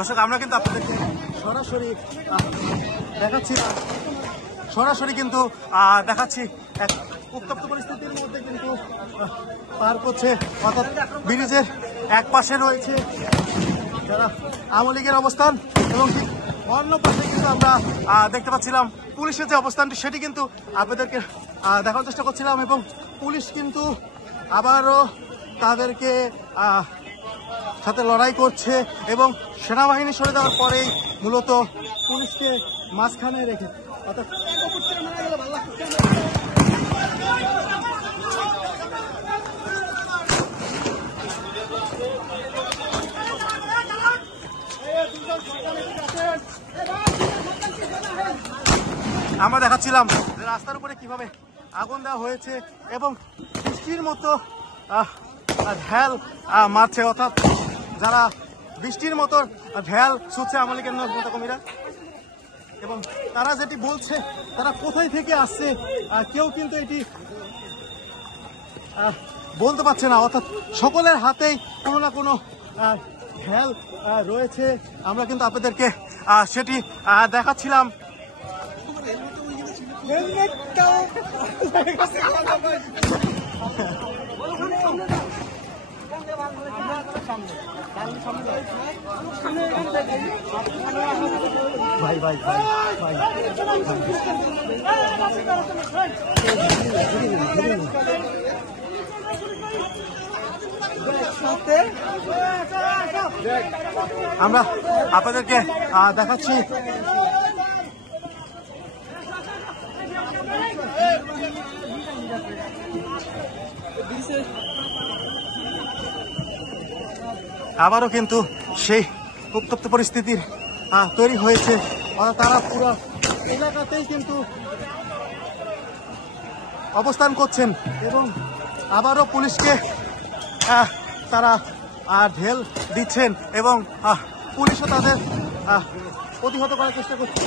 দর্শক, আমরা কিন্তু আপনাদেরকে সরাসরি কিন্তু দেখাচ্ছি এক উত্তপ্ত পরিস্থিতির মধ্যে কিন্তু পার করছে, অর্থাৎ ব্রিজের এক পাশে রয়েছে যারা আওয়ামী লীগের অবস্থান এবং অন্য পাশে কিন্তু আমরা দেখতে পাচ্ছিলাম পুলিশের যে অবস্থানটি, সেটি কিন্তু আপনাদেরকে দেখার চেষ্টা করছিলাম। এবং পুলিশ কিন্তু আবারও তাদেরকে সাথে লড়াই করছে এবং সেনাবাহিনী সরে যাওয়ার পরেই মূলত পুলিশকে মাঝখানে রেখে অর্থাৎ আমরা দেখাচ্ছিলাম রাস্তার উপরে কিভাবে আগুন দেওয়া হয়েছে এবং বৃষ্টির মতো ঢেল মারছে, অর্থাৎ যারা বৃষ্টির মতো ঢেল ছুটছে আওয়ামী লীগের নেতাকর্মীরা। এবং তারা যেটি বলছে, তারা কোথায় থেকে আসছে কেউ কিন্তু এটি বলতে পারছে না, অর্থাৎ সকলের হাতেই কোনো না কোনো ঢেল রয়েছে। আমরা কিন্তু আপনাদেরকে সেটি দেখাচ্ছিলাম। ভাই ভাই ভাই ভাই আমরা আপনাদেরকে দেখাচ্ছি আবারও কিন্তু সেই উত্তপ্ত পরিস্থিতির তৈরি হয়েছে। তারা পুরো এলাকাতেই কিন্তু অবস্থান করছেন এবং আবারও পুলিশকে তারা ঢেল দিচ্ছেন এবং পুলিশও তাদের প্রতিহত করার চেষ্টা করছে।